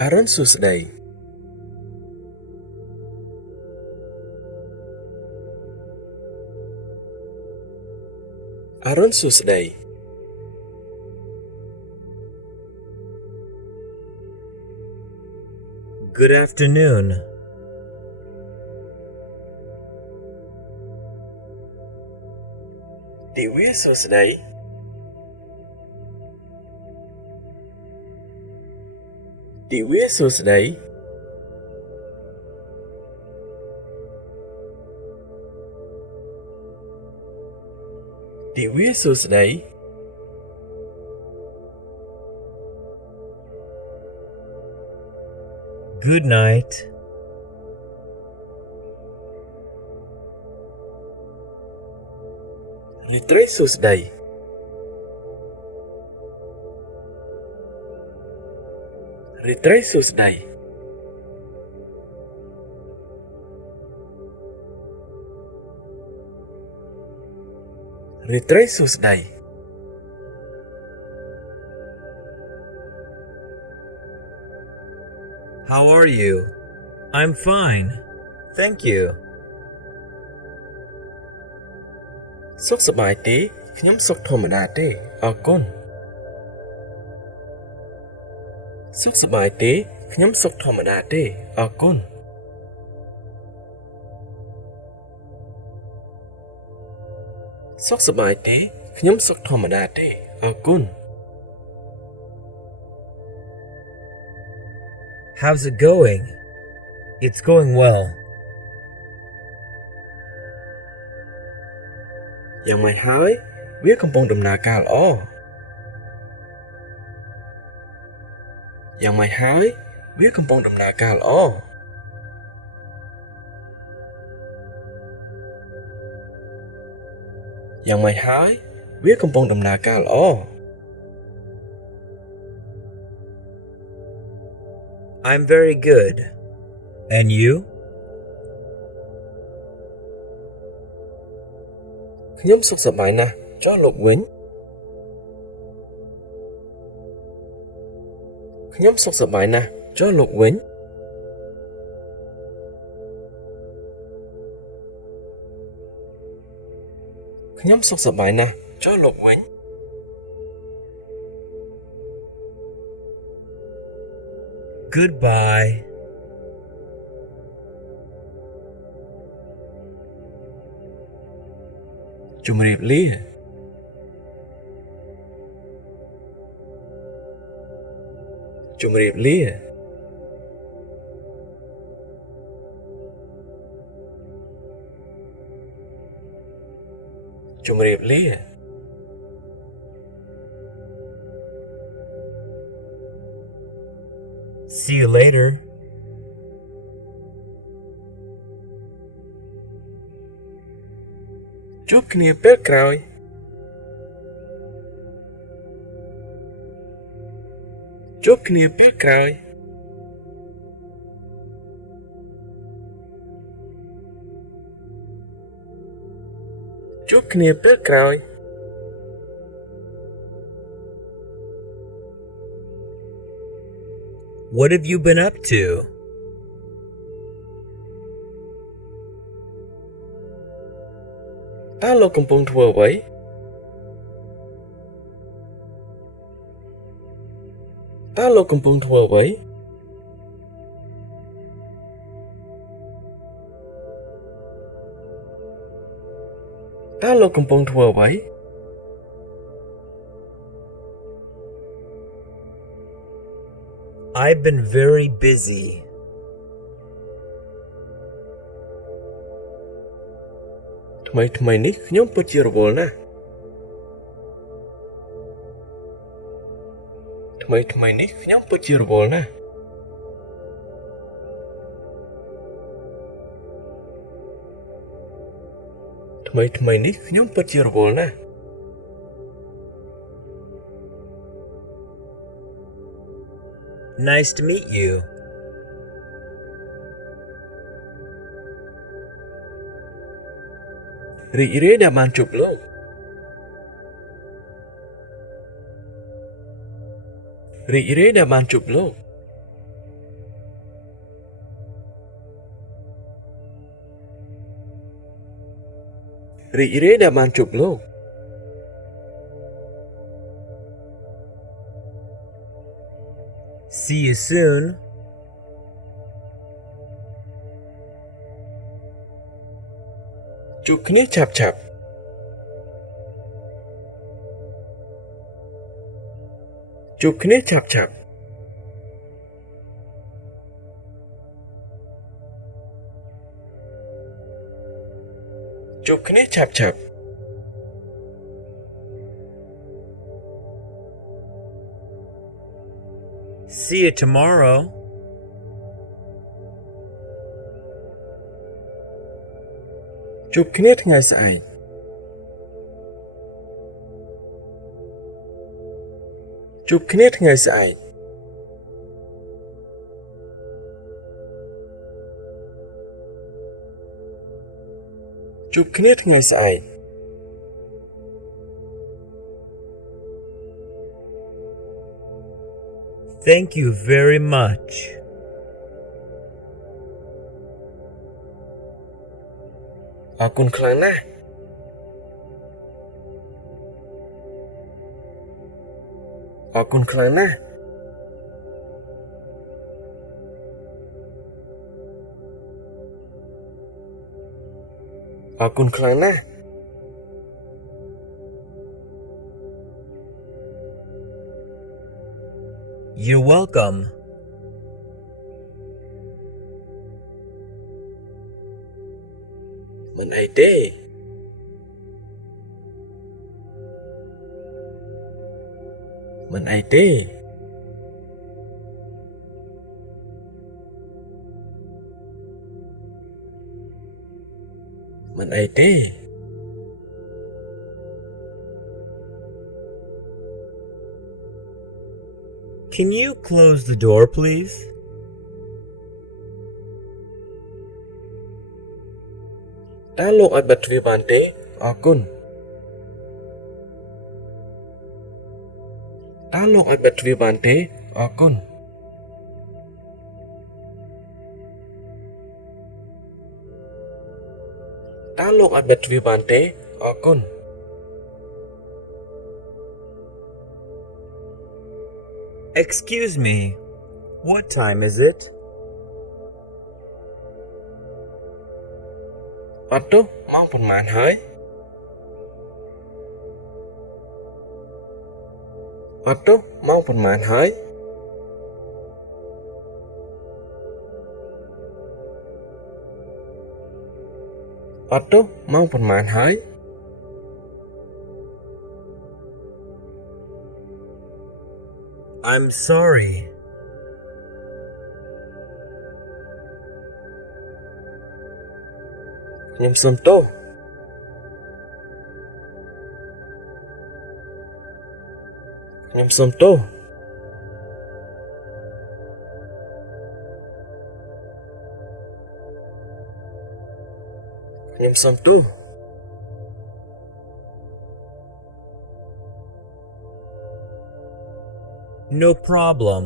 อรุณสุดใดอรุณสุดใด Good afternoon. Dear Susan, Dear Susan, Dear Susan, Good night. Little Susan, Little Susan, Little Susan. How are you? I'm fine. Thank you. សុខសប្បាយទេខ្ញុំសុខធម្មតាទេអរគុណសុខសប្បាយទេខ្ញុំសុខធម្មតាទេអរគុណសុខសប្បាយទេខ្ញុំសុខធម្មតាទេអរគុណ How's it going? It's going well. យ៉ាងម៉េចហើយវាកំពុងដំណើរការល្អយ៉ាងម៉េចហើយវាកំពុងដំណើរការល្អយ៉ាងម៉េចហើយវាកំពុងដំណើរការល្អ I'm very good. And you? ខ្ញុំសុខសប្បាយណាស់ចុះលោកវិញខ្ញុំសុខសប្បាយណាស់ចុះលោកវិញខ្ញុំសុខសប្បាយណាស់ចុះលោកវិញ Goodbye. ជម្រាបលាជម្រាបលាជម្រាបលា See you later. ជួបគ្នាពេលក្រោយជួបគ្នាពេលក្រោយជួបគ្នាពេលក្រោយ What have you been up to? តើលោកកំពុងធ្វើអ្វីតើលោកកំពុងធ្វើអ្វីតើលោកកំពុងធ្វើអ្វី I've been very busy. ថ្មីនេះខ្ញុំពិតជារវល់ណាស់ថ្មីនេះខ្ញុំពិតជារវល់ណាស់ថ្មីនេះខ្ញុំពិតជារវល់ណាស់ Nice to meet you. រីករាយដែលបានជួបលោករីករាយដែលបានជួបលោក រីករាយដែលបានជួបលោក See you soon. ជួបគ្នាឆាប់ៗ ជួបគ្នាឆាប់ៗ ជួបគ្នាឆាប់ៗ See you tomorrow. ជួបគ្នាថ្ងៃស្អែក ជួបគ្នាថ្ងៃស្អែក ជួបគ្នាថ្ងៃស្អែក Thank you very much. អរគុណខ្លាំងណាស់ អរគុណខ្លាំងណាស់ អរគុណខ្លាំងណាស់ You're welcome. មិនអីទេ មិនអីទេ មិនអីទេ Can you close the door, please? តើលោកអាចបិទទ្វារបានទេអរគុណតើលោកអាចបិទទ្វារបានទេអរគុណតើលោកអាចបិទទ្វារបានទេអរគុណ Excuse me. What time is it? អត់ទោះម៉ោងប៉ុន្មានហើយអត់ទោះម៉ោងប៉ុន្មានហើយអត់ទោះម៉ោងប៉ុន្មានហើយ I'm sorry. ខ្ញុំសូមទោសខ្ញុំសូមទោសខ្ញុំសូមទោស No problem.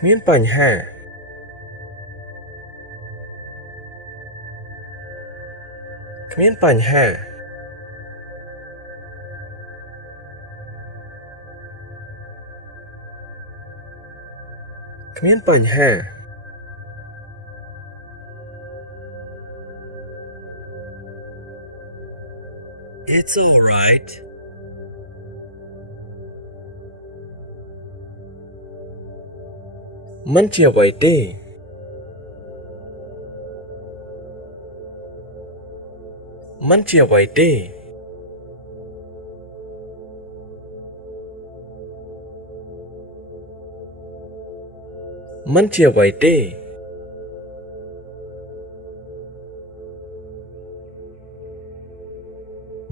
គ្មានបញ្ហាគ្មានបញ្ហាគ្មានបញ្ហា It's all right. មិនជាអ្វីទេមិនជាអ្វីទេមិនជាអ្វីទេ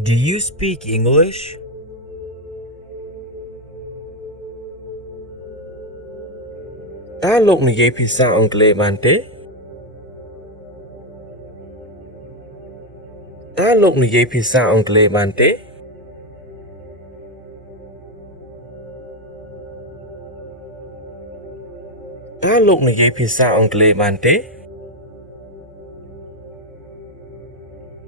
Do you speak English? តើលោកនិយាយភាសាអង់គ្លេសបានទេតើលោកនិយាយភាសាអង់គ្លេសបានទេតើលោកនិយាយភាសាអង់គ្លេសបានទេ